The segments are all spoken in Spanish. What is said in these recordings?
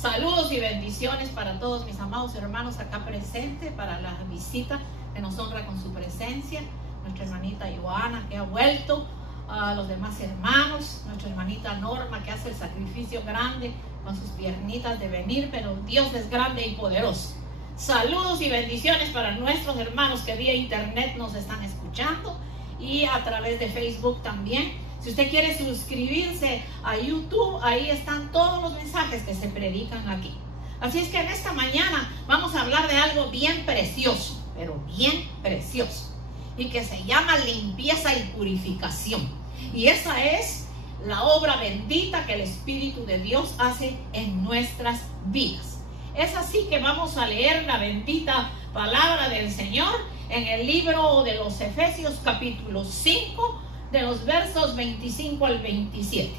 Saludos y bendiciones para todos mis amados hermanos acá presentes, para la visita que nos honra con su presencia, nuestra hermanita Joana que ha vuelto, a los demás hermanos, nuestra hermanita Norma que hace el sacrificio grande con sus piernitas de venir, pero Dios es grande y poderoso. Saludos y bendiciones para nuestros hermanos que vía internet nos están escuchando y a través de Facebook también. Si usted quiere suscribirse a YouTube, ahí están todos los mensajes que se predican aquí. Así es que en esta mañana vamos a hablar de algo bien precioso, pero bien precioso, y que se llama limpieza y purificación. Y esa es la obra bendita que el Espíritu de Dios hace en nuestras vidas. Es así que vamos a leer la bendita palabra del Señor en el libro de los Efesios capítulo 5, de los versos 25 al 27,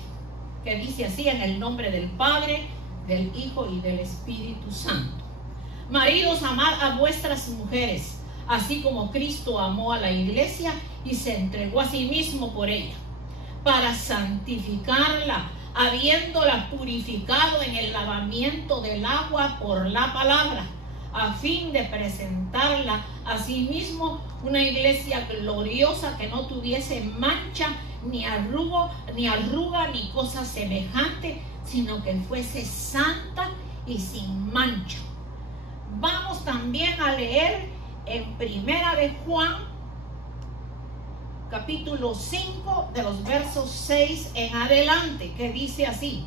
que dice así: en el nombre del Padre, del Hijo y del Espíritu Santo. Maridos, amad a vuestras mujeres, así como Cristo amó a la iglesia y se entregó a sí mismo por ella, para santificarla, habiéndola purificado en el lavamiento del agua por la palabra, a fin de presentarla a sí mismo una iglesia gloriosa, que no tuviese mancha, ni arruga, ni cosa semejante, sino que fuese santa y sin mancha. Vamos también a leer en Primera de Juan, capítulo 5, de los versos 6 en adelante, que dice así: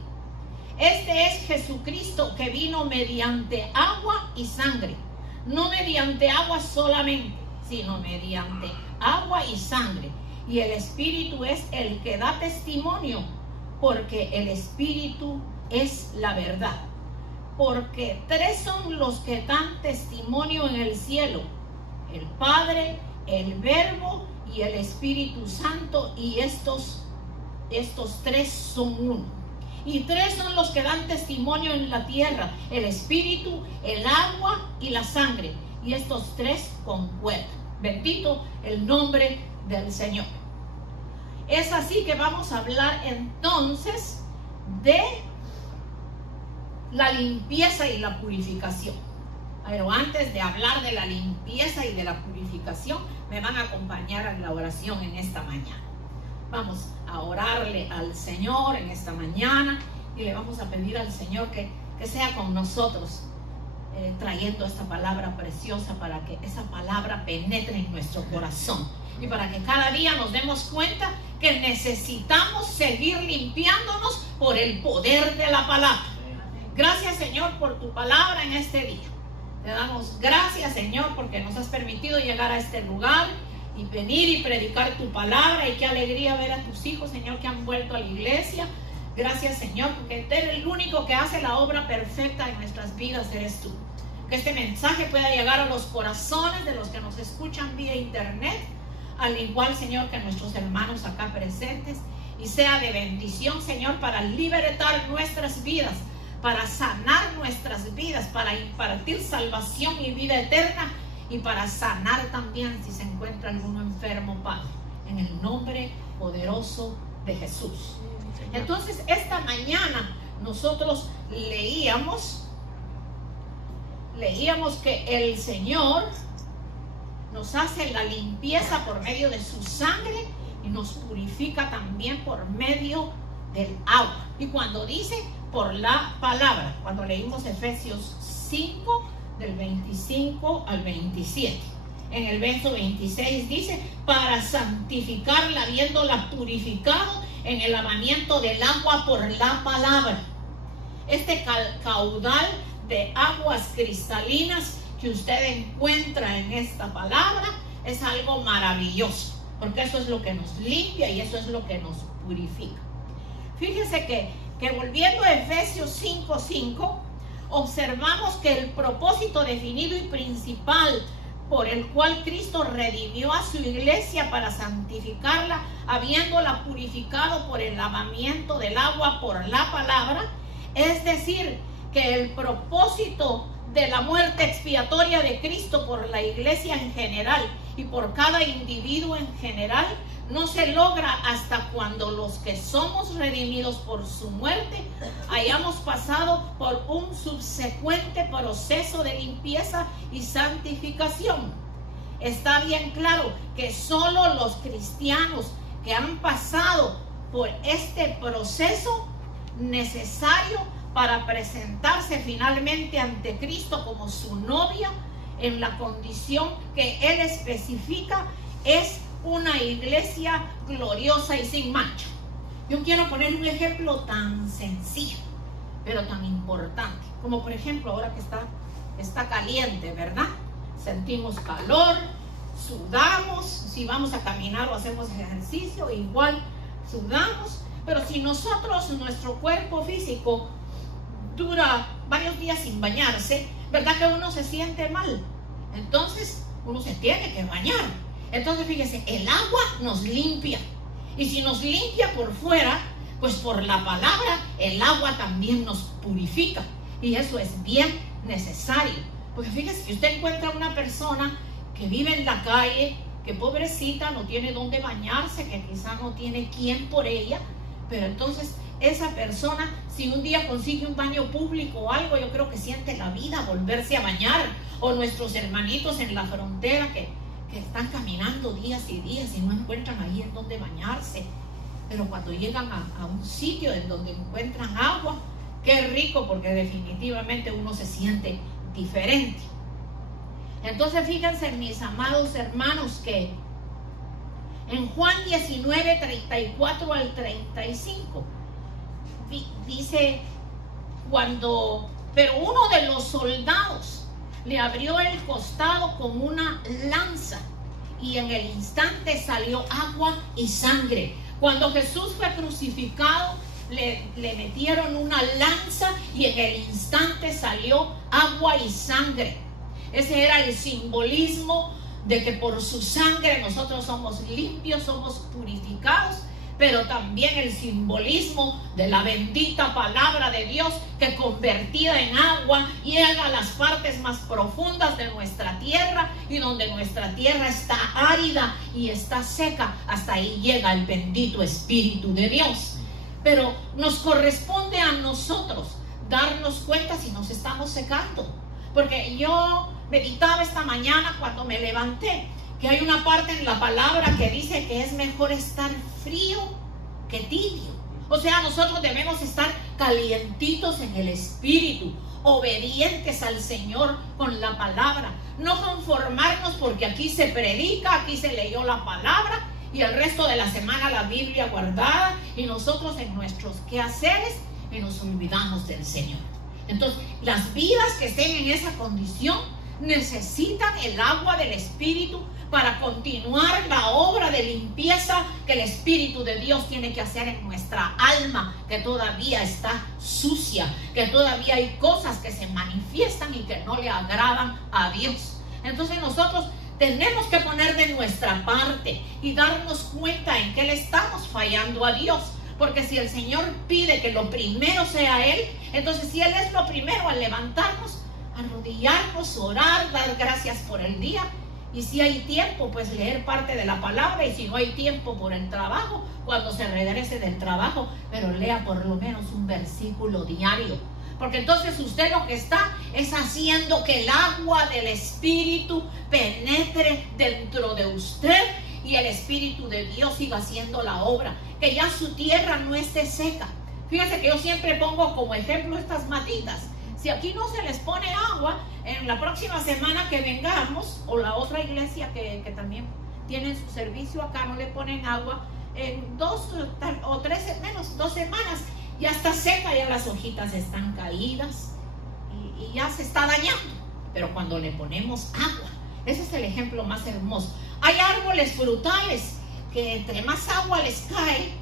este es Jesucristo, que vino mediante agua y sangre, no mediante agua solamente, sino mediante agua y sangre. Y el Espíritu es el que da testimonio, porque el Espíritu es la verdad. Porque tres son los que dan testimonio en el cielo: el Padre, el Verbo y el Espíritu Santo, y estos tres son uno. Y tres son los que dan testimonio en la tierra: el Espíritu, el agua y la sangre, y estos tres concuerdan. Bendito el nombre del Señor. Es así que vamos a hablar entonces de la limpieza y la purificación. Pero antes de hablar de la limpieza y de la purificación, me van a acompañar en la oración en esta mañana. Vamos a orarle al Señor en esta mañana y le vamos a pedir al Señor que sea con nosotros, trayendo esta palabra preciosa, para que esa palabra penetre en nuestro corazón y para que cada día nos demos cuenta que necesitamos seguir limpiándonos por el poder de la palabra. Gracias, Señor, por tu palabra en este día. Te damos gracias, Señor, porque nos has permitido llegar a este lugar y venir y predicar tu palabra. Y qué alegría ver a tus hijos, Señor, que han vuelto a la iglesia. Gracias, Señor, porque tú eres el único que hace la obra perfecta en nuestras vidas, eres tú. Que este mensaje pueda llegar a los corazones de los que nos escuchan vía internet, al igual, Señor, que nuestros hermanos acá presentes, y sea de bendición, Señor, para libertar nuestras vidas, para sanar nuestras vidas, para impartir salvación y vida eterna, y para sanar también si se encuentra alguno enfermo, Padre, en el nombre poderoso de Jesús. Entonces, esta mañana nosotros leíamos que el Señor nos hace la limpieza por medio de su sangre y nos purifica también por medio del agua. Y cuando dice por la palabra, cuando leímos Efesios 5, del 25 al 27. En el verso 26 dice: para santificarla, habiéndola purificado en el lavamiento del agua por la palabra. Este caudal de aguas cristalinas que usted encuentra en esta palabra es algo maravilloso, porque eso es lo que nos limpia y eso es lo que nos purifica. Fíjese que volviendo a Efesios 5:5, observamos que el propósito definido y principal por el cual Cristo redimió a su iglesia para santificarla, habiéndola purificado por el lavamiento del agua por la palabra, es decir, que el propósito de la muerte expiatoria de Cristo por la iglesia en general y por cada individuo en general no se logra hasta cuando los que somos redimidos por su muerte hayamos pasado por un subsecuente proceso de limpieza y santificación. Está bien claro que solo los cristianos que han pasado por este proceso necesario para presentarse finalmente ante Cristo como su novia en la condición que Él especifica es una iglesia gloriosa y sin mancha. Yo quiero poner un ejemplo tan sencillo, pero tan importante, como por ejemplo ahora que está caliente, ¿verdad? Sentimos calor, sudamos, si vamos a caminar o hacemos ejercicio, igual sudamos, pero si nuestro cuerpo físico dura varios días sin bañarse, ¿verdad que uno se siente mal? Entonces uno se tiene que bañar. Entonces fíjese, el agua nos limpia, y si nos limpia por fuera, pues por la palabra el agua también nos purifica, y eso es bien necesario. Porque fíjese, si usted encuentra una persona que vive en la calle, que pobrecita no tiene dónde bañarse, que quizá no tiene quien por ella, pero entonces esa persona, si un día consigue un baño público o algo, yo creo que siente la vida volverse a bañar. O nuestros hermanitos en la frontera que están caminando días y días y no encuentran ahí en donde bañarse, pero cuando llegan a un sitio en donde encuentran agua, qué rico, porque definitivamente uno se siente diferente. Entonces fíjense, mis amados hermanos, que en Juan 19, 34 al 35 dice, pero uno de los soldados le abrió el costado con una lanza y en el instante salió agua y sangre. Cuando Jesús fue crucificado, le metieron una lanza y en el instante salió agua y sangre. Ese era el simbolismo de que por su sangre nosotros somos limpios, somos purificados, pero también el simbolismo de la bendita palabra de Dios que convertida en agua llega a las partes más profundas de nuestra tierra, y donde nuestra tierra está árida y está seca, hasta ahí llega el bendito Espíritu de Dios. Pero nos corresponde a nosotros darnos cuenta si nos estamos secando, porque yo meditaba esta mañana cuando me levanté que hay una parte en la palabra que dice que es mejor estar frío que tibio. O sea, nosotros debemos estar calientitos en el espíritu, obedientes al Señor con la palabra, no conformarnos porque aquí se predica, aquí se leyó la palabra y el resto de la semana la Biblia guardada y nosotros en nuestros quehaceres y nos olvidamos del Señor. Entonces, las vidas que estén en esa condición necesitan el agua del Espíritu para continuar la obra de limpieza que el Espíritu de Dios tiene que hacer en nuestra alma, que todavía está sucia, que todavía hay cosas que se manifiestan y que no le agradan a Dios. Entonces nosotros tenemos que poner de nuestra parte y darnos cuenta en que le estamos fallando a Dios. Porque si el Señor pide que lo primero sea Él, entonces si Él es lo primero al levantarnos, arrodillarnos, orar, dar gracias por el día. Y si hay tiempo, pues leer parte de la palabra. Y si no hay tiempo por el trabajo, cuando se regrese del trabajo, pero lea por lo menos un versículo diario. Porque entonces usted lo que está es haciendo que el agua del Espíritu penetre dentro de usted y el Espíritu de Dios siga haciendo la obra. Que ya su tierra no esté seca. Fíjense que yo siempre pongo como ejemplo estas matitas. Si aquí no se les pone agua, en la próxima semana que vengamos, o la otra iglesia que también tiene su servicio acá, no le ponen agua, en 2 o 3 menos 2 semanas, ya está seca, ya las hojitas están caídas y ya se está dañando. Pero cuando le ponemos agua, ese es el ejemplo más hermoso. Hay árboles frutales que entre más agua les cae,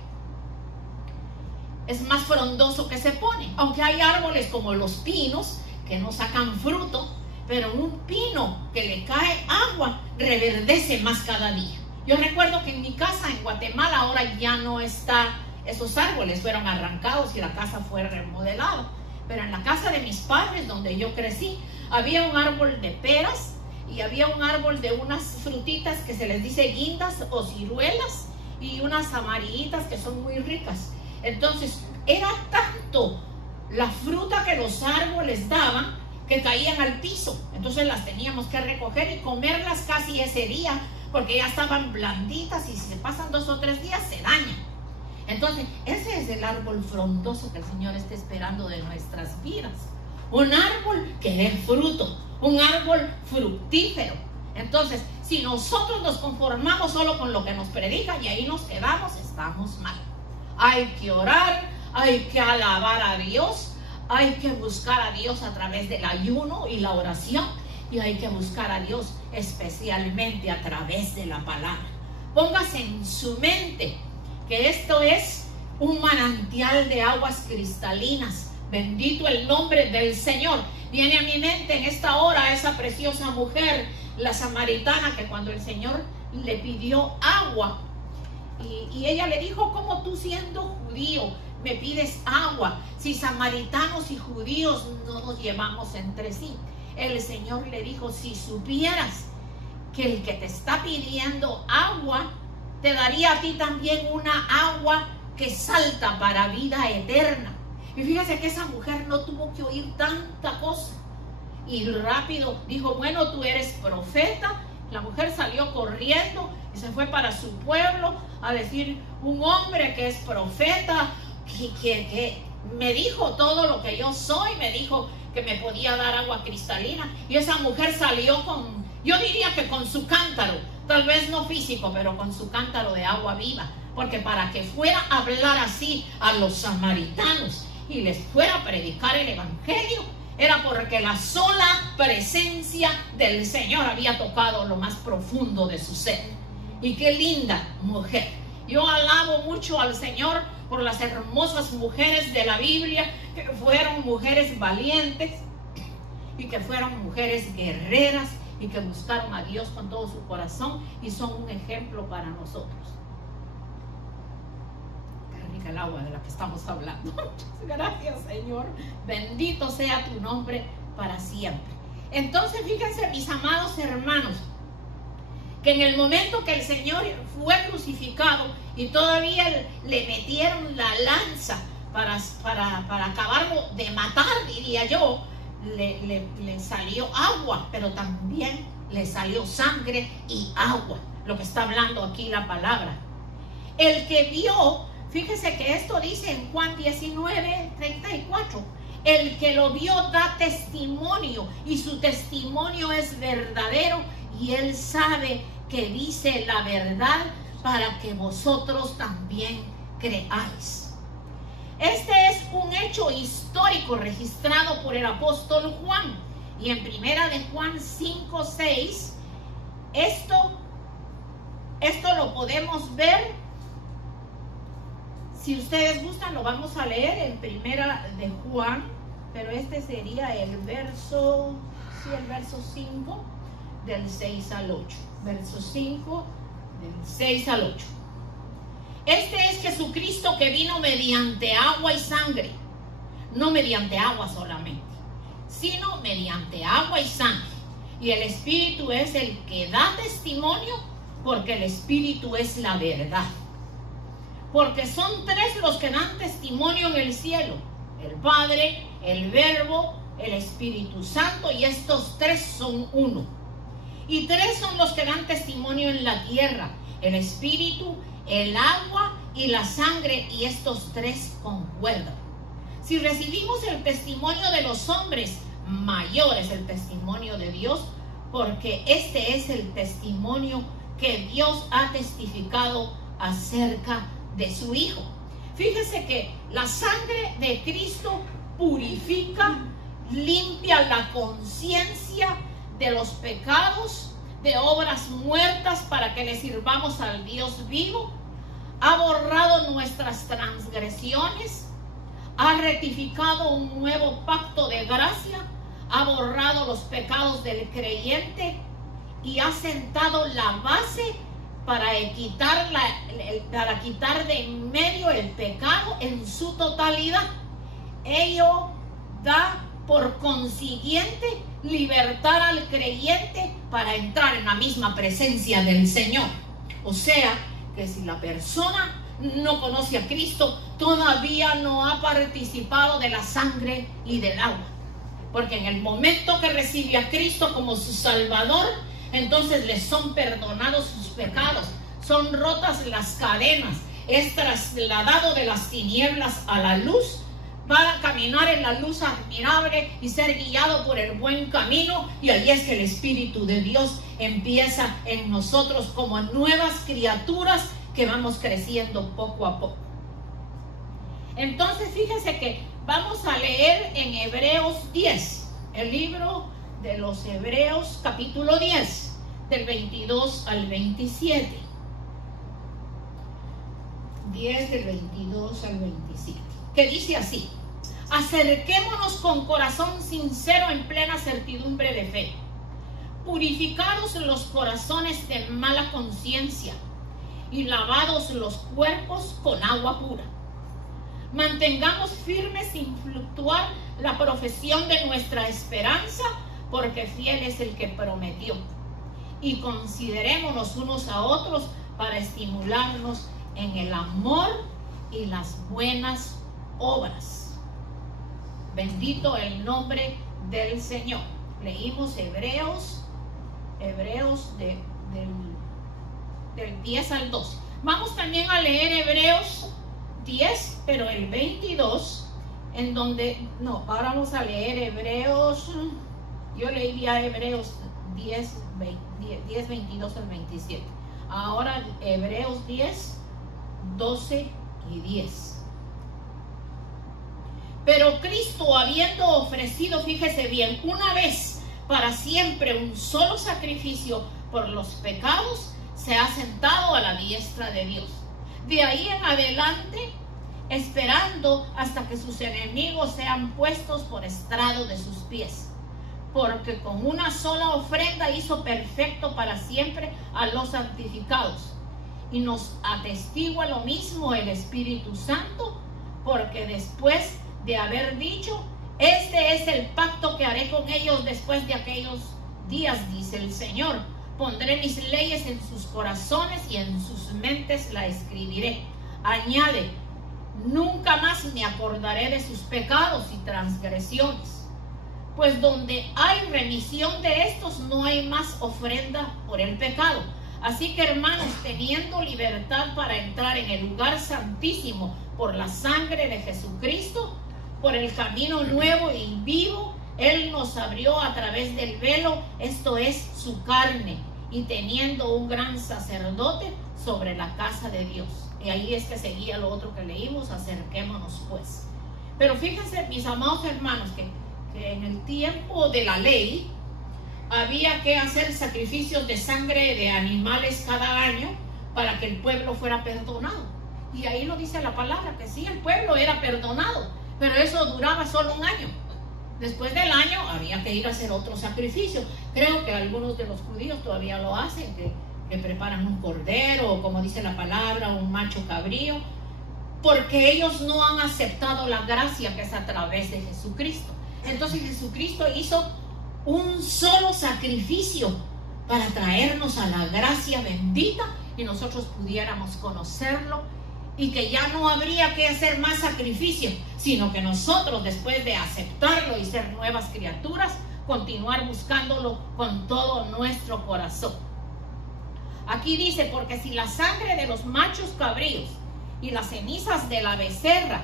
es más frondoso que se pone. Aunque hay árboles como los pinos que no sacan fruto, pero un pino que le cae agua reverdece más cada día. Yo recuerdo que en mi casa en Guatemala ahora ya no está, esos árboles fueron arrancados y la casa fue remodelada. Pero en la casa de mis padres, donde yo crecí, había un árbol de peras y había un árbol de unas frutitas que se les dice guindas o ciruelas y unas amarillitas que son muy ricas. Entonces era tanto la fruta que los árboles daban que caían al piso. Entonces las teníamos que recoger y comerlas casi ese día, porque ya estaban blanditas y si se pasan 2 o 3 días se dañan. Entonces ese es el árbol frondoso que el Señor está esperando de nuestras vidas. Un árbol que dé fruto, un árbol fructífero. Entonces, si nosotros nos conformamos solo con lo que nos predican y ahí nos quedamos, estamos mal. Hay que orar, hay que alabar a Dios, hay que buscar a Dios a través del ayuno y la oración, y hay que buscar a Dios especialmente a través de la palabra. Póngase en su mente que esto es un manantial de aguas cristalinas. Bendito el nombre del Señor. Viene a mi mente en esta hora esa preciosa mujer, la samaritana, que cuando el Señor le pidió agua, y ella le dijo: ¿cómo tú, siendo judío, me pides agua? Si samaritanos y judíos no nos llevamos entre sí. El Señor le dijo: si supieras que el que te está pidiendo agua te daría a ti también una agua que salta para vida eterna. Y fíjese que esa mujer no tuvo que oír tanta cosa, y rápido dijo: bueno, tú eres profeta. La mujer salió corriendo y se fue para su pueblo a decir: un hombre que es profeta, que me dijo todo lo que yo soy, me dijo que me podía dar agua cristalina. Y esa mujer salió con, yo diría que con su cántaro, tal vez no físico, pero con su cántaro de agua viva, porque para que fuera a hablar así a los samaritanos y les fuera a predicar el evangelio, era porque la sola presencia del Señor había tocado lo más profundo de su ser. Y qué linda mujer. Yo alabo mucho al Señor por las hermosas mujeres de la Biblia, que fueron mujeres valientes y que fueron mujeres guerreras y que buscaron a Dios con todo su corazón y son un ejemplo para nosotros. El agua de la que estamos hablando. Gracias, Señor. Bendito sea tu nombre para siempre. Entonces, fíjense, mis amados hermanos, que en el momento que el Señor fue crucificado y todavía le metieron la lanza para acabarlo de matar, diría yo, le salió agua, pero también le salió sangre y agua, lo que está hablando aquí la palabra. El que vio, fíjese que esto dice en Juan 19:34, el que lo vio da testimonio y su testimonio es verdadero y él sabe que dice la verdad para que vosotros también creáis. Este es un hecho histórico registrado por el apóstol Juan, y en primera de Juan 5:6 esto lo podemos ver. Si ustedes gustan, lo vamos a leer en primera de Juan, pero este sería el verso 5 del 6 al 8. Verso 5 del 6 al 8. Este es Jesucristo que vino mediante agua y sangre, no mediante agua solamente, sino mediante agua y sangre. Y el Espíritu es el que da testimonio, porque el Espíritu es la verdad. Porque son 3 los que dan testimonio en el cielo: el Padre, el Verbo, el Espíritu Santo, y estos 3 son uno. Y 3 son los que dan testimonio en la tierra: el Espíritu, el agua y la sangre, y estos 3 concuerdan. Si recibimos el testimonio de los hombres, mayor es el testimonio de Dios, porque este es el testimonio que Dios ha testificado acerca de su Hijo. Fíjese que la sangre de Cristo purifica, limpia la conciencia de los pecados, de obras muertas, para que le sirvamos al Dios vivo. Ha borrado nuestras transgresiones, ha rectificado un nuevo pacto de gracia, ha borrado los pecados del creyente y ha sentado la base para quitar de en medio el pecado en su totalidad. Ello da por consiguiente libertar al creyente para entrar en la misma presencia del Señor. O sea, que si la persona no conoce a Cristo, todavía no ha participado de la sangre y del agua. Porque en el momento que recibe a Cristo como su Salvador, entonces le son perdonados sus pecados, son rotas las cadenas, es trasladado de las tinieblas a la luz, para caminar en la luz admirable y ser guiado por el buen camino. Y ahí es que el Espíritu de Dios empieza en nosotros como nuevas criaturas que vamos creciendo poco a poco. Entonces fíjense que vamos a leer en Hebreos 10, el libro de los Hebreos capítulo 10, del 22 al 27. 10 del 22 al 27, que dice así: acerquémonos con corazón sincero en plena certidumbre de fe, purificados los corazones de mala conciencia y lavados los cuerpos con agua pura. Mantengamos firme sin fluctuar la profesión de nuestra esperanza, porque fiel es el que prometió. Y considerémonos unos a otros para estimularnos en el amor y las buenas obras. Bendito el nombre del Señor. Leímos Hebreos del 10 al 12. Vamos también a leer Hebreos 10, pero el 22, en donde, no, ahora vamos a leer Hebreos, yo leí ya Hebreos 10, 22 al 27. Ahora Hebreos 10, 12 y 10. Pero Cristo, habiendo ofrecido, fíjese bien, una vez para siempre un solo sacrificio por los pecados, se ha sentado a la diestra de Dios. De ahí en adelante, esperando hasta que sus enemigos sean puestos por estrado de sus pies. Porque con una sola ofrenda hizo perfecto para siempre a los santificados. Y nos atestigua lo mismo el Espíritu Santo, porque después de haber dicho: este es el pacto que haré con ellos después de aquellos días, dice el Señor. Pondré mis leyes en sus corazones y en sus mentes la escribiré. Añade: nunca más me acordaré de sus pecados y transgresiones. Pues donde hay remisión de estos, no hay más ofrenda por el pecado. Así que, hermanos, teniendo libertad para entrar en el lugar santísimo por la sangre de Jesucristo, por el camino nuevo y vivo, Él nos abrió a través del velo, esto es, su carne, y teniendo un gran sacerdote sobre la casa de Dios. Y ahí es que seguía lo otro que leímos: acerquémonos pues. Pero fíjense, mis amados hermanos, que en el tiempo de la ley había que hacer sacrificios de sangre de animales cada año para que el pueblo fuera perdonado. Y ahí lo dice la palabra, que sí, el pueblo era perdonado, pero eso duraba solo un año. Después del año había que ir a hacer otro sacrificio. Creo que algunos de los judíos todavía lo hacen, que preparan un cordero, o como dice la palabra, un macho cabrío, porque ellos no han aceptado la gracia que es a través de Jesucristo. Entonces Jesucristo hizo un solo sacrificio para traernos a la gracia bendita y nosotros pudiéramos conocerlo, y que ya no habría que hacer más sacrificio, sino que nosotros, después de aceptarlo y ser nuevas criaturas, continuar buscándolo con todo nuestro corazón. Aquí dice: porque si la sangre de los machos cabríos y las cenizas de la becerra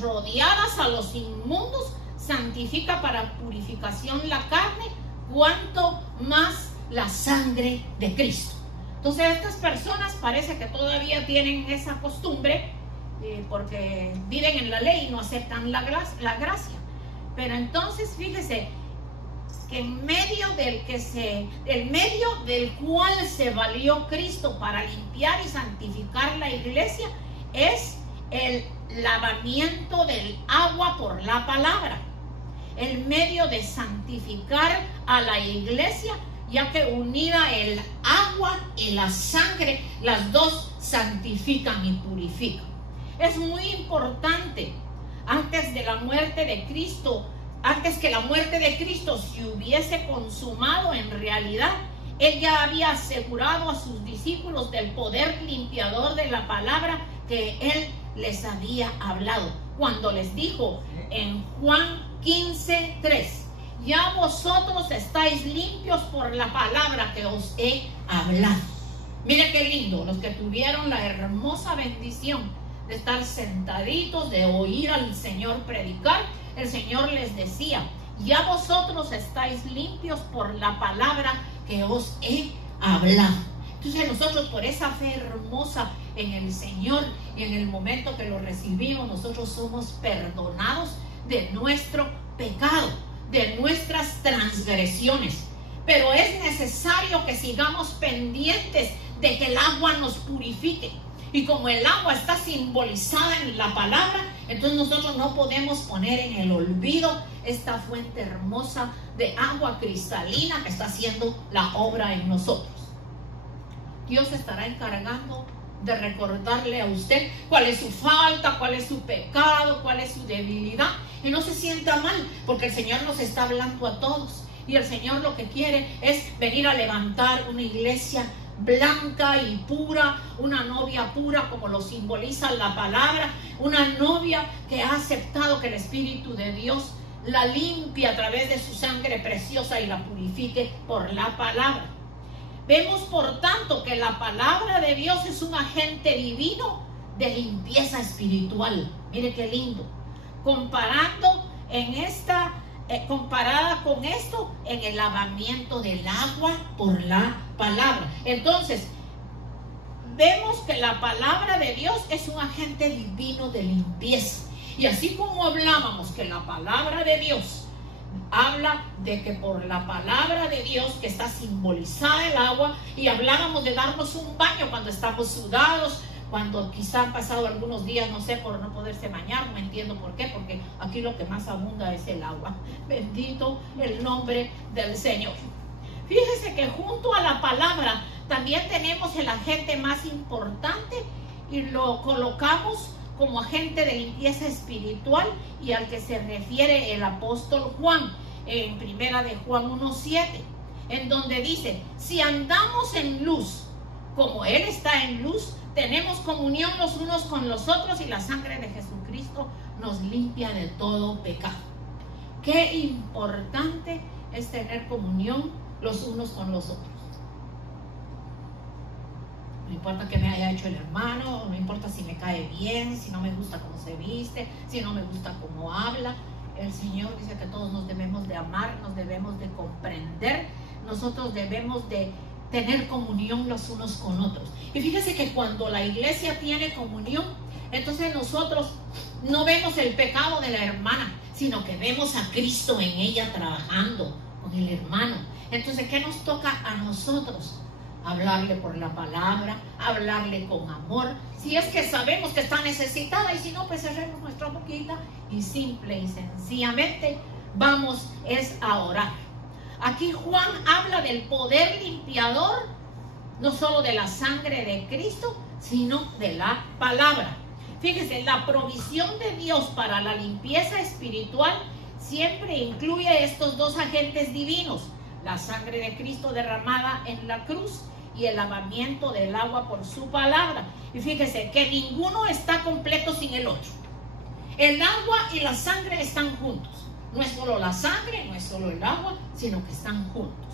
rodeadas a los inmundos santifica para purificación la carne, cuanto más la sangre de Cristo. Entonces estas personas parece que todavía tienen esa costumbre, porque viven en la ley y no aceptan la gracia. Pero entonces fíjese que en medio del cual se valió Cristo para limpiar y santificar la iglesia es el lavamiento del agua por la palabra. El medio de santificar a la iglesia, ya que unida el agua y la sangre, las dos santifican y purifican. Es muy importante, antes de la muerte de Cristo, antes que la muerte de Cristo se hubiese consumado en realidad, Él ya había asegurado a sus discípulos del poder limpiador de la palabra que Él les había hablado. Cuando les dijo en Juan 15:3, ya vosotros estáis limpios por la palabra que os he hablado. Mire qué lindo, los que tuvieron la hermosa bendición de estar sentaditos, de oír al Señor predicar. El Señor les decía, ya vosotros estáis limpios por la palabra que os he hablado. Entonces nosotros, por esa fe hermosa en el Señor y en el momento que lo recibimos, nosotros somos perdonados de nuestro pecado, de nuestras transgresiones. Pero es necesario que sigamos pendientes de que el agua nos purifique. Y como el agua está simbolizada en la palabra, entonces nosotros no podemos poner en el olvido esta fuente hermosa de agua cristalina que está haciendo la obra en nosotros. Dios estará encargando de recordarle a usted cuál es su falta, cuál es su pecado, cuál es su debilidad. Y no se sienta mal, porque el Señor nos está hablando a todos. Y el Señor lo que quiere es venir a levantar una iglesia blanca y pura, una novia pura como lo simboliza la palabra, una novia que ha aceptado que el Espíritu de Dios la limpie a través de su sangre preciosa y la purifique por la palabra. Vemos por tanto que la palabra de Dios es un agente divino de limpieza espiritual. Mire qué lindo. Comparada con esto en el lavamiento del agua por la palabra. Entonces, vemos que la palabra de Dios es un agente divino de limpieza. Y así como hablábamos que la palabra de Dios habla de que por la palabra de Dios que está simbolizada el agua, y hablábamos de darnos un baño cuando estamos sudados, cuando quizá han pasado algunos días, no sé, por no poderse bañar, no entiendo por qué, porque aquí lo que más abunda es el agua. Bendito el nombre del Señor. Fíjese que junto a la palabra también tenemos el agente más importante y lo colocamos como agente de limpieza espiritual y al que se refiere el apóstol Juan en primera de Juan 1:7, en donde dice, si andamos en luz como Él está en luz, tenemos comunión los unos con los otros y la sangre de Jesucristo nos limpia de todo pecado. Qué importante es tener comunión los unos con los otros. No importa que me haya hecho el hermano, no importa si me cae bien, si no me gusta cómo se viste, si no me gusta cómo habla. El Señor dice que todos nos debemos de amar, nos debemos de comprender, nosotros debemos de tener comunión los unos con otros. Y fíjese que cuando la iglesia tiene comunión, entonces nosotros no vemos el pecado de la hermana, sino que vemos a Cristo en ella trabajando con el hermano. Entonces, ¿qué nos toca a nosotros? Hablarle por la palabra, hablarle con amor, si es que sabemos que está necesitada, y si no, pues cerremos nuestra boquita y simple y sencillamente vamos a orar. Aquí Juan habla del poder limpiador, no solo de la sangre de Cristo, sino de la palabra. Fíjese, la provisión de Dios para la limpieza espiritual siempre incluye estos dos agentes divinos, la sangre de Cristo derramada en la cruz y el lavamiento del agua por su palabra. Y fíjese que ninguno está completo sin el otro. El agua y la sangre están juntos. No es solo la sangre, no es solo el agua, sino que están juntos.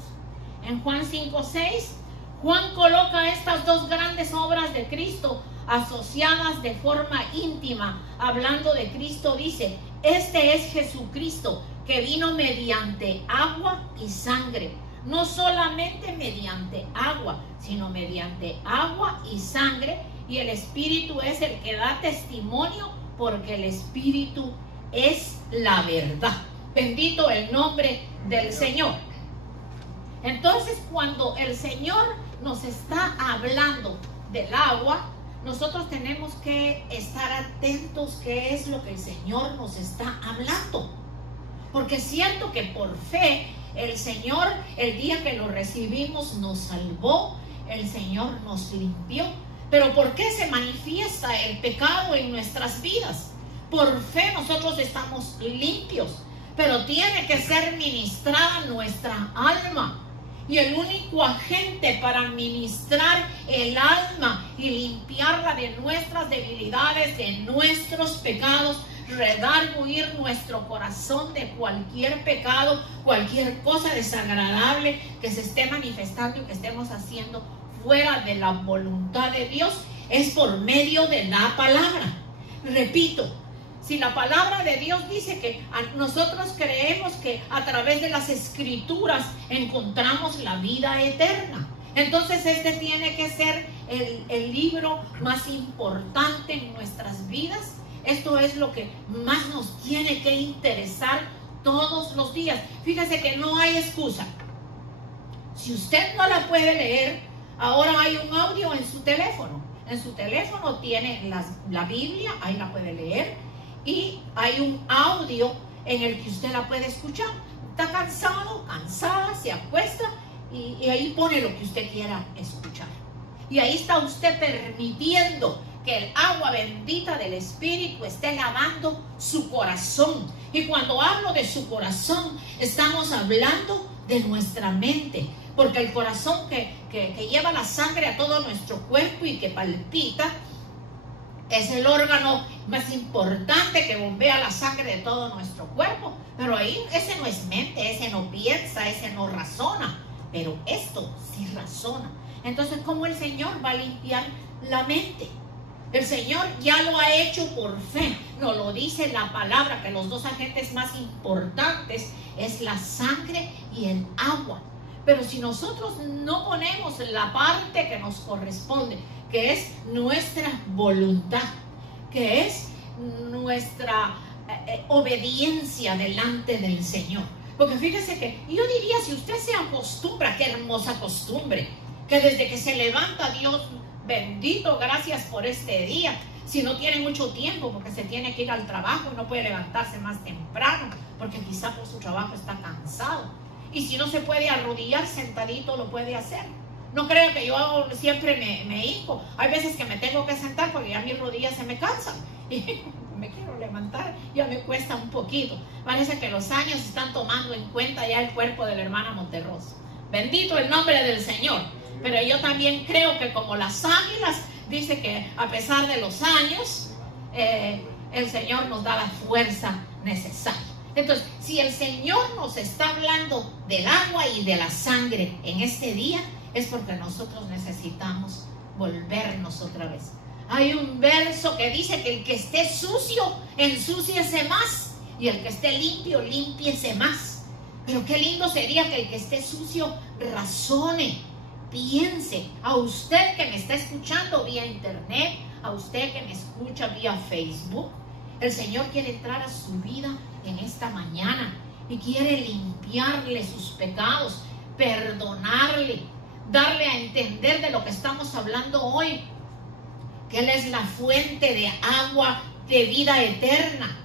En Juan 5:6, Juan coloca estas dos grandes obras de Cristo asociadas de forma íntima. Hablando de Cristo, dice, este es Jesucristo, que vino mediante agua y sangre. No solamente mediante agua, sino mediante agua y sangre. Y el Espíritu es el que da testimonio, porque el Espíritu es la verdad. Bendito el nombre del Señor. Entonces, cuando el Señor nos está hablando del agua, nosotros tenemos que estar atentos qué es lo que el Señor nos está hablando. Porque es cierto que por fe el Señor, el día que lo recibimos, nos salvó, el Señor nos limpió. Pero ¿por qué se manifiesta el pecado en nuestras vidas? Por fe nosotros estamos limpios. pero tiene que ser ministrada nuestra alma. Y el único agente para ministrar el alma y limpiarla de nuestras debilidades, de nuestros pecados, redarguir nuestro corazón de cualquier pecado, cualquier cosa desagradable que se esté manifestando y que estemos haciendo fuera de la voluntad de Dios, es por medio de la palabra. Repito, si la palabra de Dios dice que nosotros creemos que a través de las escrituras encontramos la vida eterna, entonces este tiene que ser el libro más importante en nuestras vidas. Esto es lo que más nos tiene que interesar todos los días. Fíjese que no hay excusa. Si usted no la puede leer, ahora hay un audio en su teléfono. En su teléfono tiene la Biblia, ahí la puede leer. Y hay un audio en el que usted la puede escuchar. Está cansado, cansada, se acuesta y ahí pone lo que usted quiera escuchar. Y ahí está usted permitiendo que el agua bendita del Espíritu esté lavando su corazón. Y cuando hablo de su corazón, estamos hablando de nuestra mente. Porque el corazón que lleva la sangre a todo nuestro cuerpo y que palpita, es el órgano más importante que bombea la sangre de todo nuestro cuerpo. Pero ahí ese no es mente, ese no piensa, ese no razona. Pero esto sí razona. Entonces, ¿cómo el Señor va a limpiar la mente? El Señor ya lo ha hecho por fe. Nos lo dice la palabra, que los dos agentes más importantes es la sangre y el agua. Pero si nosotros no ponemos la parte que nos corresponde, que es nuestra voluntad, que es nuestra obediencia delante del Señor. Porque fíjese que yo diría, si usted se acostumbra, qué hermosa costumbre, que desde que se levanta, Dios bendito, gracias por este día. Si no tiene mucho tiempo porque se tiene que ir al trabajo y no puede levantarse más temprano porque quizá por su trabajo está cansado. Y si no se puede arrodillar sentadito, lo puede hacer. No creo que yo siempre me hinco. Hay veces que me tengo que sentar porque ya mis rodillas se me cansan. Y me quiero levantar, ya me cuesta un poquito. Parece que los años están tomando en cuenta ya el cuerpo de la hermana Monterroso. Bendito el nombre del Señor. Pero yo también creo que como las águilas, dice que a pesar de los años, el Señor nos da la fuerza necesaria. Entonces, si el Señor nos está hablando del agua y de la sangre en este día, es porque nosotros necesitamos volvernos otra vez. Hay un verso que dice que el que esté sucio, ensúciese más, y el que esté limpio, límpiese más. Pero qué lindo sería que el que esté sucio razone, piense. A usted que me está escuchando vía internet, a usted que me escucha vía Facebook, el Señor quiere entrar a su vida en esta mañana y quiere limpiarle sus pecados, perdonarle, darle a entender de lo que estamos hablando hoy, que Él es la fuente de agua de vida eterna.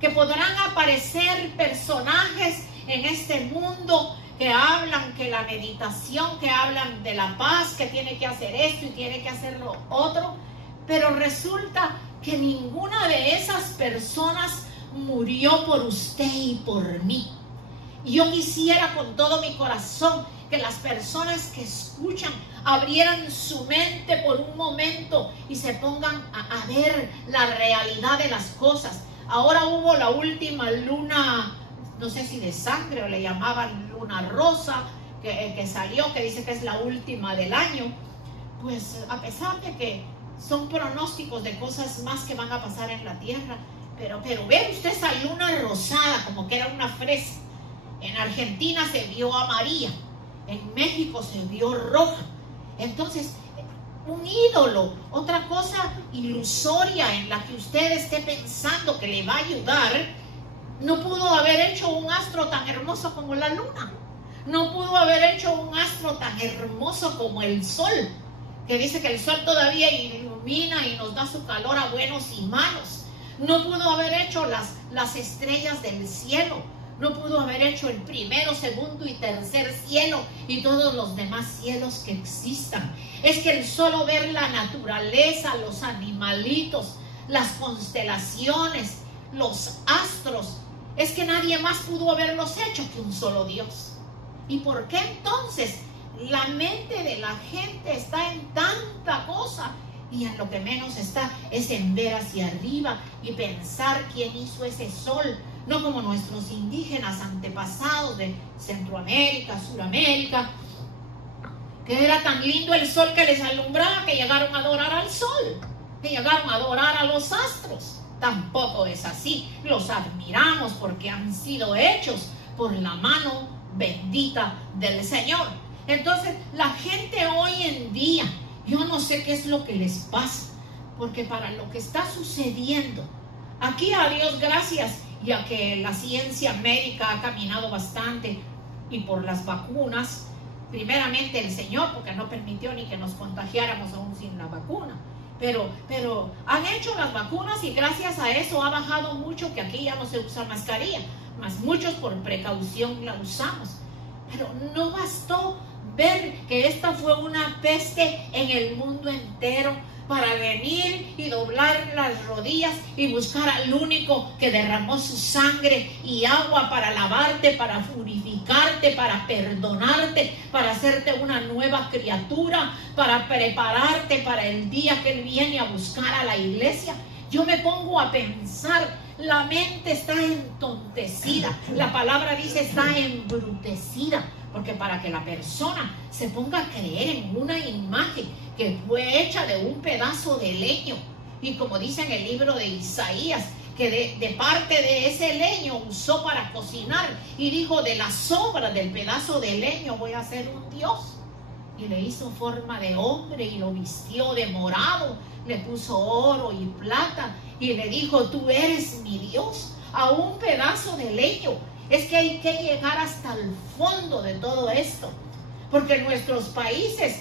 Que podrán aparecer personajes en este mundo que hablan que la meditación, que hablan de la paz, que tiene que hacer esto y tiene que hacer lo otro, pero resulta que ninguna de esas personas murió por usted y por mí. Yo quisiera con todo mi corazón que las personas que escuchan abrieran su mente por un momento y se pongan a ver la realidad de las cosas. Ahora hubo la última luna, no sé si de sangre o le llamaban luna rosa, que salió, que dice que es la última del año. Pues a pesar de que son pronósticos de cosas más que van a pasar en la tierra, pero ve usted esa luna rosada como que era una fresa. En Argentina se vio amarilla, en México se vio roja. Entonces, un ídolo, otra cosa ilusoria en la que usted esté pensando que le va a ayudar, no pudo haber hecho un astro tan hermoso como la luna. No pudo haber hecho un astro tan hermoso como el sol, que dice que el sol todavía ilumina y nos da su calor a buenos y malos. No pudo haber hecho las estrellas del cielo. No pudo haber hecho el primero, segundo y tercer cielo y todos los demás cielos que existan. Es que el solo ver la naturaleza, los animalitos, las constelaciones, los astros, es que nadie más pudo haberlos hecho que un solo Dios. ¿Y por qué entonces la mente de la gente está en tanta cosa y en lo que menos está es en ver hacia arriba y pensar quién hizo ese sol? No como nuestros indígenas antepasados de Centroamérica, Suramérica, que era tan lindo el sol que les alumbraba que llegaron a adorar al sol, que llegaron a adorar a los astros. Tampoco es así. Los admiramos porque han sido hechos por la mano bendita del Señor. Entonces, la gente hoy en día, yo no sé qué es lo que les pasa, porque para lo que está sucediendo, aquí a Dios gracias, ya que la ciencia médica ha caminado bastante, y por las vacunas, primeramente el Señor, porque no permitió ni que nos contagiáramos aún sin la vacuna. Pero han hecho las vacunas y gracias a eso ha bajado mucho, que aquí ya no se usa mascarilla, más muchos por precaución la usamos. Pero no bastó ver que esta fue una peste en el mundo entero para venir y doblar las rodillas y buscar al único que derramó su sangre y agua para lavarte, para purificarte, para perdonarte, para hacerte una nueva criatura, para prepararte para el día que Él viene a buscar a la iglesia. Yo me pongo a pensar, la mente está entontecida, la palabra dice está embrutecida, porque para que la persona se ponga a creer en una imagen que fue hecha de un pedazo de leño, y como dice en el libro de Isaías, que de parte de ese leño usó para cocinar, y dijo, de la sobra del pedazo de leño voy a hacer un Dios, y le hizo forma de hombre y lo vistió de morado, le puso oro y plata y le dijo, tú eres mi Dios, a un pedazo de leño. Es que hay que llegar hasta el fondo de todo esto, porque nuestros países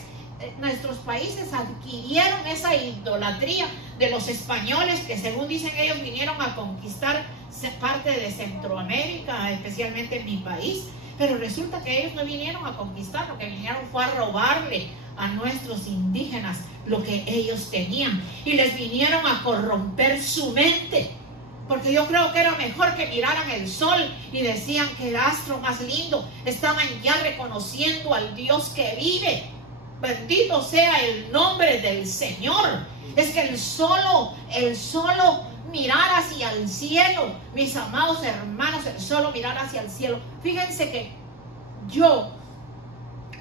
adquirieron esa idolatría de los españoles, que según dicen ellos vinieron a conquistar parte de Centroamérica, especialmente en mi país, pero resulta que ellos no vinieron a conquistar, lo que vinieron fue a robarle a nuestros indígenas lo que ellos tenían, y les vinieron a corromper su mente, porque yo creo que era mejor que miraran el sol y decían que el astro más lindo, estaban ya reconociendo al Dios que vive. Bendito sea el nombre del Señor. Es que el solo mirar hacia el cielo, mis amados hermanos, el solo mirar hacia el cielo. Fíjense que yo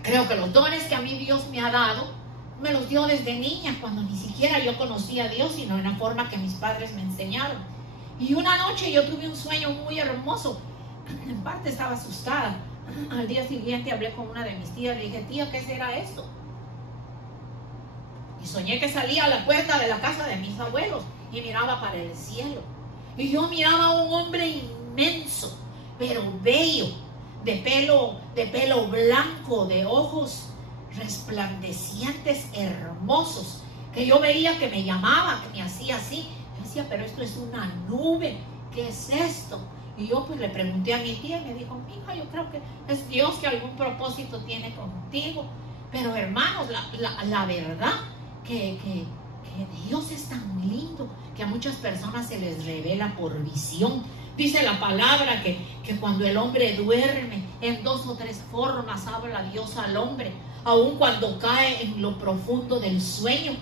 creo que los dones que a mí Dios me ha dado, me los dio desde niña, cuando ni siquiera yo conocía a Dios, sino en la forma que mis padres me enseñaron. Y una noche yo tuve un sueño muy hermoso. En parte estaba asustada. Al día siguiente hablé con una de mis tías, le dije, tía, ¿qué será esto? Y soñé que salía a la puerta de la casa de mis abuelos y miraba para el cielo. Y yo miraba a un hombre inmenso, pero bello, de pelo blanco, de ojos resplandecientes, hermosos, que yo veía que me llamaba, que me hacía así. Yo decía, pero esto es una nube, ¿qué es esto? Y yo pues le pregunté a mi tía y me dijo, hija, yo creo que es Dios que algún propósito tiene contigo. Pero hermanos, la verdad que Dios es tan lindo que a muchas personas se les revela por visión. Dice la palabra que cuando el hombre duerme, en 2 o 3 formas habla Dios al hombre, aun cuando cae en lo profundo del sueño.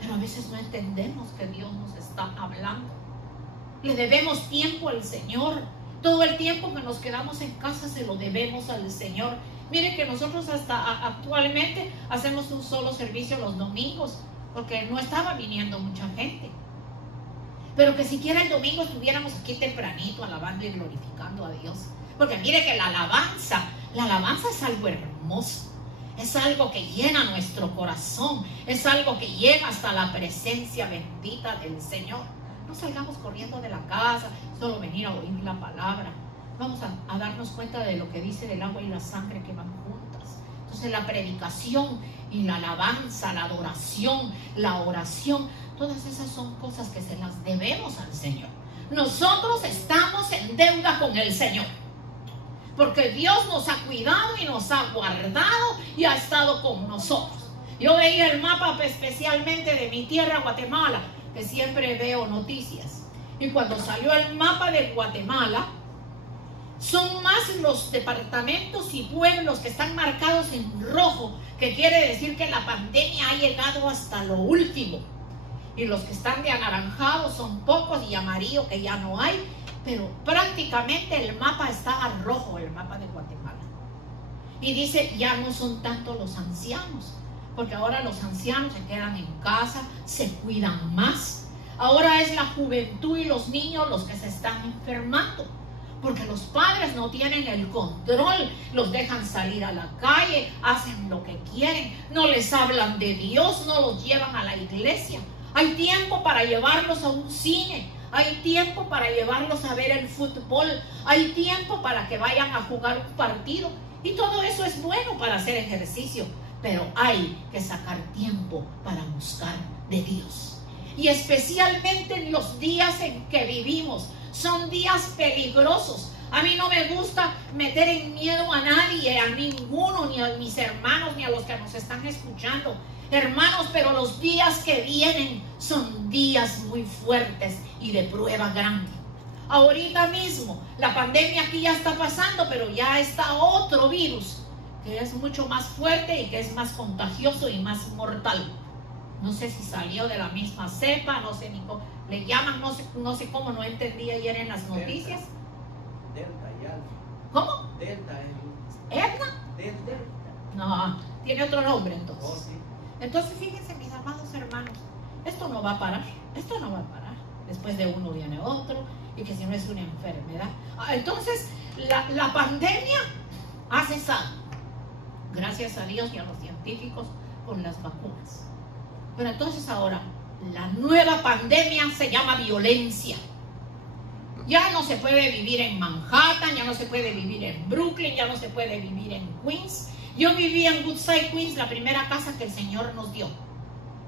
Pero a veces no entendemos que Dios nos está hablando. Le debemos tiempo al Señor. Todo el tiempo que nos quedamos en casa se lo debemos al Señor. Miren que nosotros hasta actualmente hacemos un solo servicio los domingos, porque no estaba viniendo mucha gente. Pero que siquiera el domingo estuviéramos aquí tempranito alabando y glorificando a Dios. Porque mire que la alabanza es algo hermoso. Es algo que llena nuestro corazón. Es algo que llega hasta la presencia bendita del Señor. No salgamos corriendo de la casa, solo venir a oír la palabra. Vamos a darnos cuenta de lo que dice el agua y la sangre que van juntas. Entonces la predicación y la alabanza, la adoración, la oración, todas esas son cosas que se las debemos al Señor. Nosotros estamos en deuda con el Señor, porque Dios nos ha cuidado y nos ha guardado y ha estado con nosotros. Yo veía el mapa especialmente de mi tierra, Guatemala, que siempre veo noticias. Y cuando salió el mapa de Guatemala, Son más los departamentos y pueblos que están marcados en rojo, que quiere decir que la pandemia ha llegado hasta lo último. Y los que están de anaranjado son pocos, y amarillo que ya no hay, pero prácticamente el mapa estaba rojo, el mapa de Guatemala. Y dice, ya no son tanto los ancianos, porque ahora los ancianos se quedan en casa, se cuidan más. Ahora es la juventud y los niños los que se están enfermando, porque los padres no tienen el control, los dejan salir a la calle, hacen lo que quieren, no les hablan de Dios, no los llevan a la iglesia. Hay tiempo para llevarlos a un cine, hay tiempo para llevarlos a ver el fútbol, hay tiempo para que vayan a jugar un partido, y todo eso es bueno para hacer ejercicio, pero hay que sacar tiempo para buscar de Dios. Y especialmente en los días en que vivimos, son días peligrosos. A mí no me gusta meter en miedo a nadie, a ninguno, ni a mis hermanos, ni a los que nos están escuchando. Hermanos, pero los días que vienen son días muy fuertes y de prueba grande. Ahorita mismo, la pandemia aquí ya está pasando, pero ya está otro virus que es mucho más fuerte y que es más contagioso y más mortal. No sé si salió de la misma cepa, no sé ni cómo le llaman, no sé cómo, no entendí ayer en las noticias. Delta y alfa. ¿Cómo? Delta es. ¿Etna? Delta. No, tiene otro nombre entonces. Oh, sí. Entonces fíjense, mis amados hermanos, esto no va a parar, esto no va a parar. Después de uno viene otro, y que si no es una enfermedad. Entonces, la pandemia ha cesado, gracias a Dios y a los científicos, con las vacunas. Pero entonces ahora, la nueva pandemia se llama violencia. Ya no se puede vivir en Manhattan, ya no se puede vivir en Brooklyn, ya no se puede vivir en Queens. Yo vivía en Woodside, Queens, la primera casa que el Señor nos dio.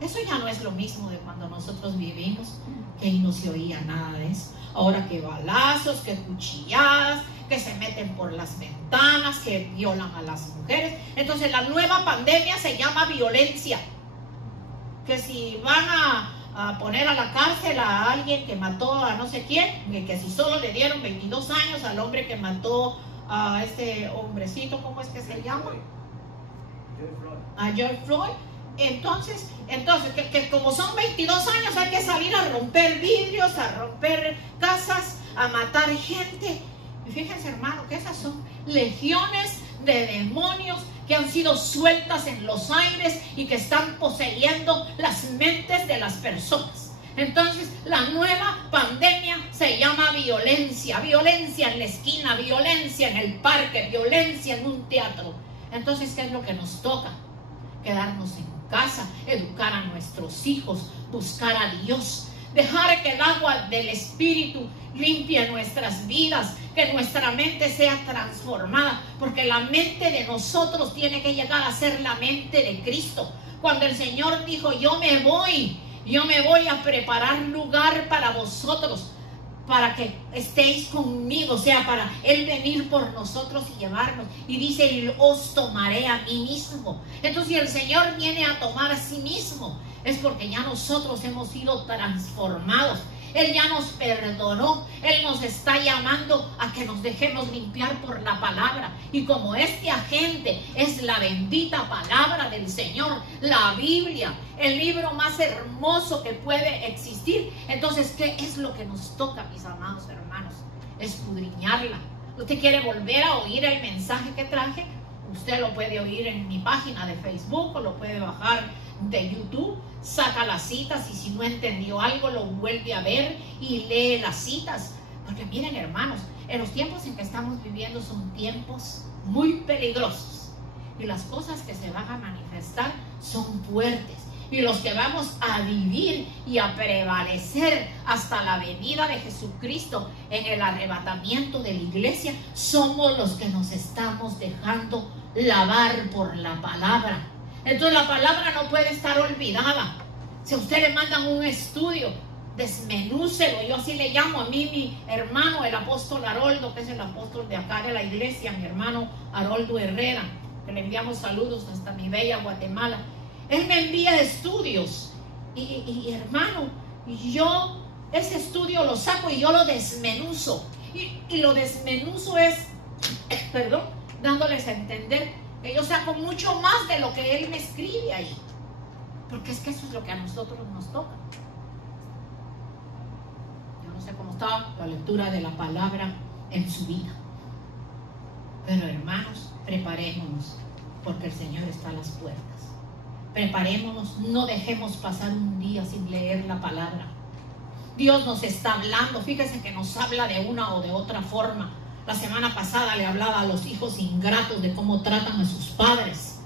Eso ya no es lo mismo de cuando nosotros vivimos, que ahí no se oía nada de eso. Ahora que balazos, que cuchilladas, que se meten por las ventanas, que violan a las mujeres. Entonces la nueva pandemia se llama violencia. Que si van a poner a la cárcel a alguien que mató a no sé quién, que si solo le dieron 22 años al hombre que mató a ese hombrecito, ¿cómo es que se llama? A George Floyd. Entonces que como son 22 años hay que salir a romper vidrios, a romper casas, a matar gente. Y fíjense, hermano, que esas son legiones de demonios que han sido sueltas en los aires y que están poseyendo las mentes de las personas. Entonces la nueva pandemia se llama violencia. Violencia en la esquina, violencia en el parque, violencia en un teatro. Entonces, ¿qué es lo que nos toca? Quedarnos en casa, educar a nuestros hijos, buscar a Dios, dejar que el agua del Espíritu limpie nuestras vidas, que nuestra mente sea transformada, porque la mente de nosotros tiene que llegar a ser la mente de Cristo. Cuando el Señor dijo, yo me voy a preparar lugar para vosotros, para que estéis conmigo, o sea, para Él venir por nosotros y llevarnos. Y dice, os tomaré a mí mismo. Entonces, si el Señor viene a tomar a sí mismo, es porque ya nosotros hemos sido transformados. Él ya nos perdonó. Él nos está llamando a que nos dejemos limpiar por la palabra. Y como este agente es la bendita palabra del Señor, la Biblia, el libro más hermoso que puede existir, entonces, ¿qué es lo que nos toca, mis amados hermanos? Escudriñarla. ¿Usted quiere volver a oír el mensaje que traje? Usted lo puede oír en mi página de Facebook o lo puede bajar de YouTube. Saca las citas y si no entendió algo lo vuelve a ver y lee las citas. Porque miren, hermanos, en los tiempos en que estamos viviendo son tiempos muy peligrosos y las cosas que se van a manifestar son fuertes. Y los que vamos a vivir y a prevalecer hasta la venida de Jesucristo en el arrebatamiento de la iglesia somos los que nos estamos dejando lavar por la palabra. Entonces la palabra no puede estar olvidada. Si a usted le mandan un estudio, desmenúcelo. Yo así le llamo a mí, mi hermano, el apóstol Haroldo, que es el apóstol de acá de la iglesia, mi hermano Haroldo Herrera, que le enviamos saludos hasta mi bella Guatemala. Él me envía estudios y hermano, yo ese estudio lo saco y yo lo desmenuzo. Y lo desmenuzo es, perdón, dándoles a entender que yo saco mucho más de lo que Él me escribe ahí. Porque es que eso es lo que a nosotros nos toca. Yo no sé cómo está la lectura de la palabra en su vida. Pero hermanos, preparémonos, porque el Señor está a las puertas. Preparémonos, no dejemos pasar un día sin leer la palabra. Dios nos está hablando, fíjese que nos habla de una o de otra forma. La semana pasada le hablaba a los hijos ingratos de cómo tratan a sus padres.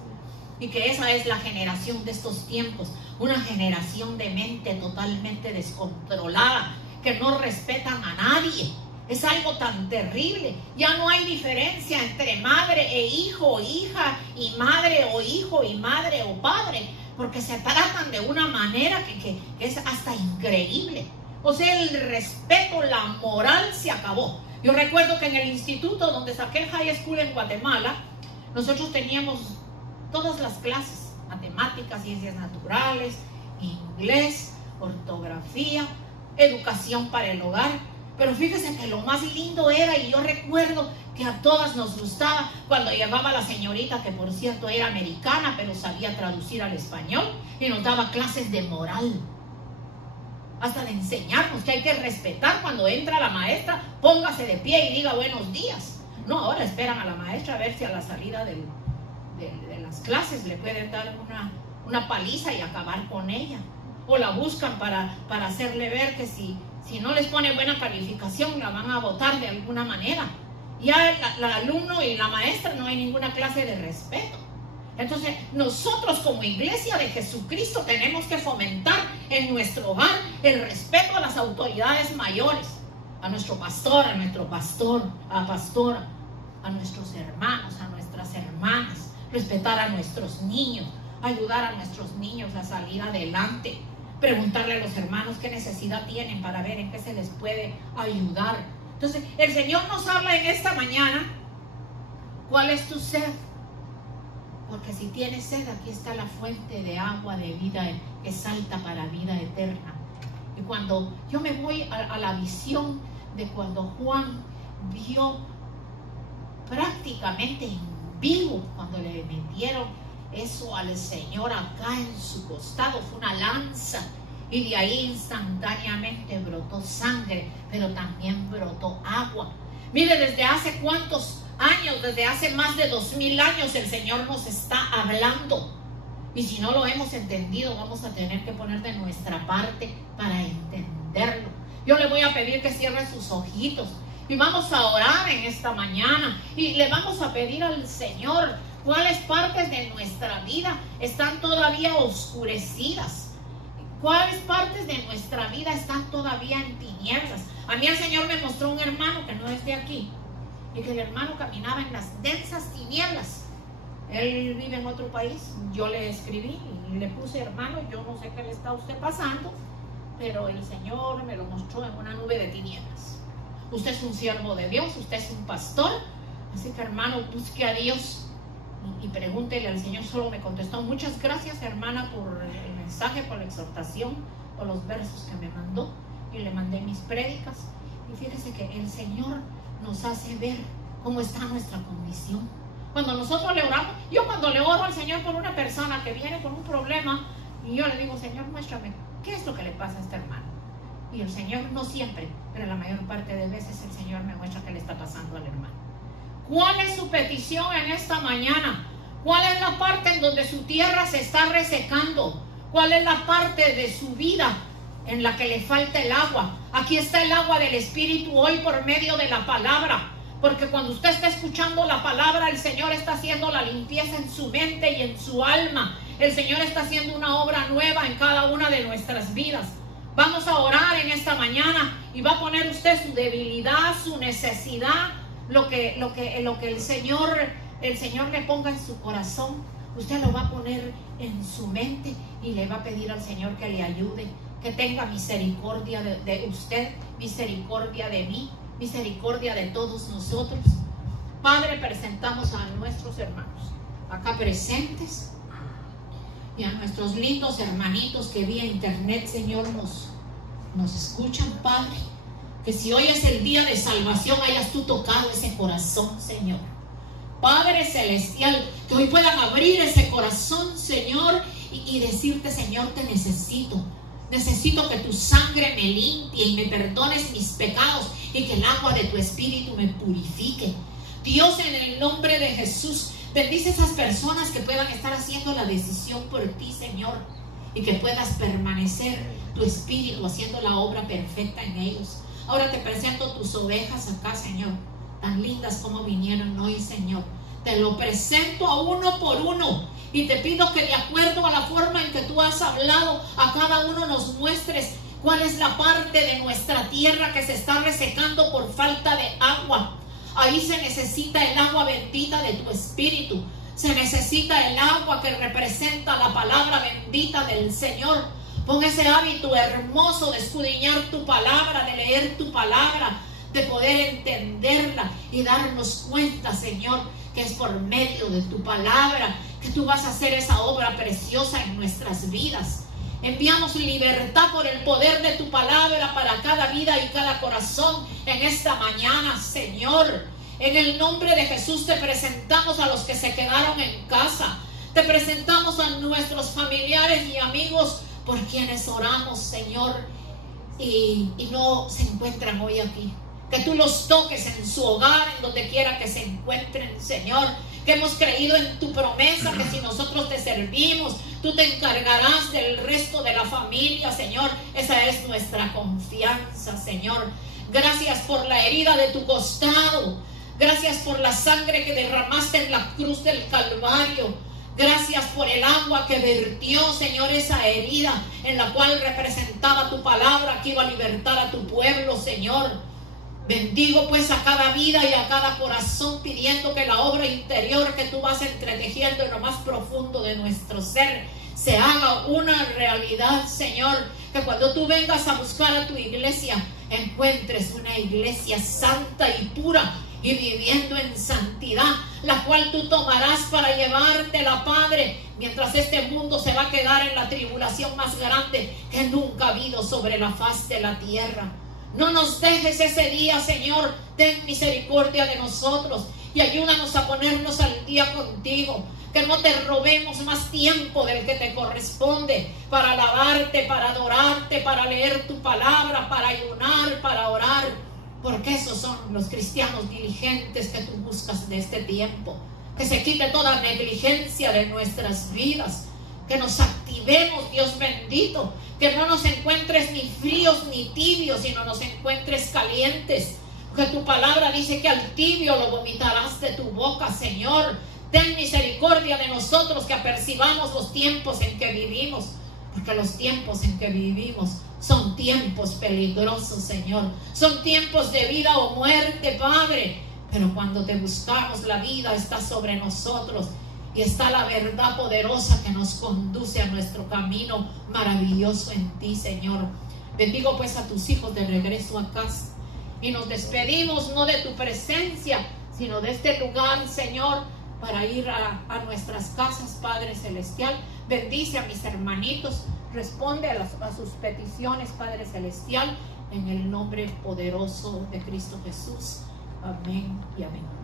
Y que esa es la generación de estos tiempos, una generación de mente totalmente descontrolada, que no respetan a nadie. Es algo tan terrible. Ya no hay diferencia entre madre e hijo o hija, y madre o hijo y madre o padre, porque se tratan de una manera que es hasta increíble. O sea, el respeto, la moral se acabó. Yo recuerdo que en el instituto donde saqué el high school en Guatemala, nosotros teníamos todas las clases: matemáticas, ciencias naturales, inglés, ortografía, educación para el hogar. Pero fíjese que lo más lindo era, y yo recuerdo que a todas nos gustaba cuando llegaba la señorita, que por cierto era americana, pero sabía traducir al español, y nos daba clases de moral. Hasta de enseñarnos que hay que respetar cuando entra la maestra, póngase de pie y diga buenos días. No, ahora esperan a la maestra a ver si a la salida de las clases le pueden dar una paliza y acabar con ella. O la buscan para hacerle ver que si no les pone buena calificación la van a botar de alguna manera. Ya el alumno y la maestra no hay ninguna clase de respeto. Entonces nosotros como iglesia de Jesucristo tenemos que fomentar en nuestro hogar el respeto a las autoridades mayores, a nuestro pastor, a nuestro pastora, a nuestros hermanos, a nuestras hermanas, respetar a nuestros niños, ayudar a nuestros niños a salir adelante, preguntarle a los hermanos qué necesidad tienen para ver en qué se les puede ayudar. Entonces el Señor nos habla en esta mañana: ¿cuál es tu sed? Porque si tienes sed, aquí está la fuente de agua de vida que salta para vida eterna. Y cuando yo me voy a la visión de cuando Juan vio prácticamente en vivo, cuando le metieron eso al Señor acá en su costado, fue una lanza, y de ahí instantáneamente brotó sangre, pero también brotó agua. Mire, desde hace cuántos años, desde hace más de 2000 años el Señor nos está hablando, y si no lo hemos entendido, vamos a tener que poner de nuestra parte para entenderlo. Yo le voy a pedir que cierre sus ojitos y vamos a orar en esta mañana, y le vamos a pedir al Señor cuáles partes de nuestra vida están todavía oscurecidas, cuáles partes de nuestra vida están todavía en tinieblas. A mí el Señor me mostró un hermano que no es de aquí, y que el hermano caminaba en las densas tinieblas. Él vive en otro país. Yo le escribí y le puse: hermano, yo no sé qué le está a usted pasando, pero el Señor me lo mostró en una nube de tinieblas. Usted es un siervo de Dios, usted es un pastor, así que hermano, busque a Dios y pregúntele al Señor. Solo me contestó: muchas gracias, hermana, por el mensaje, por la exhortación, por los versos que me mandó. Y le mandé mis prédicas, y fíjese que el Señor nos hace ver cómo está nuestra condición. Cuando nosotros le oramos, yo cuando le oro al Señor por una persona que viene con un problema, y yo le digo: Señor, muéstrame qué es lo que le pasa a este hermano. Y el Señor, no siempre, pero la mayor parte de veces el Señor me muestra qué le está pasando al hermano. ¿Cuál es su petición en esta mañana? ¿Cuál es la parte en donde su tierra se está resecando? ¿Cuál es la parte de su vida en la que le falta el agua? Aquí está el agua del Espíritu hoy por medio de la palabra, porque cuando usted está escuchando la palabra, el Señor está haciendo la limpieza en su mente y en su alma. El Señor está haciendo una obra nueva en cada una de nuestras vidas. Vamos a orar en esta mañana, y va a poner usted su debilidad, su necesidad, lo que el Señor le ponga en su corazón. Usted lo va a poner en su mente y le va a pedir al Señor que le ayude, que tenga misericordia de usted, misericordia de mí, misericordia de todos nosotros. Padre, presentamos a nuestros hermanos acá presentes y a nuestros lindos hermanitos que vía internet, Señor, nos escuchan, Padre. Que si hoy es el día de salvación, hayas tú tocado ese corazón, Señor. Padre celestial, que hoy puedan abrir ese corazón, Señor, y decirte, Señor, te necesito. Necesito que tu sangre me limpie y me perdones mis pecados y que el agua de tu espíritu me purifique. Dios, en el nombre de Jesús, bendice a esas personas que puedan estar haciendo la decisión por ti, Señor, y que puedas permanecer tu espíritu haciendo la obra perfecta en ellos. Ahora te presento tus ovejas acá, Señor, tan lindas como vinieron hoy, Señor. Te lo presento a uno por uno y te pido que de acuerdo a la forma en que tú has hablado, a cada uno nos muestres cuál es la parte de nuestra tierra que se está resecando por falta de agua. Ahí se necesita el agua bendita de tu espíritu. Se necesita el agua que representa la palabra bendita del Señor. Pon ese hábito hermoso de escudriñar tu palabra, de leer tu palabra, de poder entenderla y darnos cuenta, Señor, que es por medio de tu palabra que tú vas a hacer esa obra preciosa en nuestras vidas. Enviamos libertad por el poder de tu palabra para cada vida y cada corazón en esta mañana, Señor. En el nombre de Jesús te presentamos a los que se quedaron en casa. Te presentamos a nuestros familiares y amigos por quienes oramos, Señor, y no se encuentran hoy aquí. Que tú los toques en su hogar, en donde quiera que se encuentren, Señor. Que hemos creído en tu promesa, que si nosotros te servimos, tú te encargarás del resto de la familia, Señor. Esa es nuestra confianza, Señor. Gracias por la herida de tu costado. Gracias por la sangre que derramaste en la cruz del Calvario. Gracias por el agua que vertió, Señor, esa herida en la cual representaba tu palabra que iba a libertar a tu pueblo, Señor. Bendigo pues a cada vida y a cada corazón, pidiendo que la obra interior que tú vas entretejiendo en lo más profundo de nuestro ser se haga una realidad, Señor. Que cuando tú vengas a buscar a tu iglesia, encuentres una iglesia santa y pura y viviendo en santidad, la cual tú tomarás para llevártela, Padre, mientras este mundo se va a quedar en la tribulación más grande que nunca ha habido sobre la faz de la tierra. No nos dejes ese día, Señor. Ten misericordia de nosotros y ayúdanos a ponernos al día contigo. Que no te robemos más tiempo del que te corresponde para alabarte, para adorarte, para leer tu palabra, para ayunar, para orar. Porque esos son los cristianos diligentes que tú buscas de este tiempo. Que se quite toda negligencia de nuestras vidas. Que nos activemos, Dios bendito. Que no nos encuentres ni fríos ni tibios, sino nos encuentres calientes. Que tu palabra dice que al tibio lo vomitarás de tu boca, Señor. Ten misericordia de nosotros, que apercibamos los tiempos en que vivimos. Porque los tiempos en que vivimos son tiempos peligrosos, Señor. Son tiempos de vida o muerte, Padre. Pero cuando te buscamos, la vida está sobre nosotros. Y está la verdad poderosa que nos conduce a nuestro camino maravilloso en ti, Señor. Bendigo pues a tus hijos de regreso a casa. Y nos despedimos no de tu presencia, sino de este lugar, Señor, para ir a nuestras casas, Padre Celestial. Bendice a mis hermanitos. Responde a sus peticiones, Padre Celestial, en el nombre poderoso de Cristo Jesús. Amén y amén.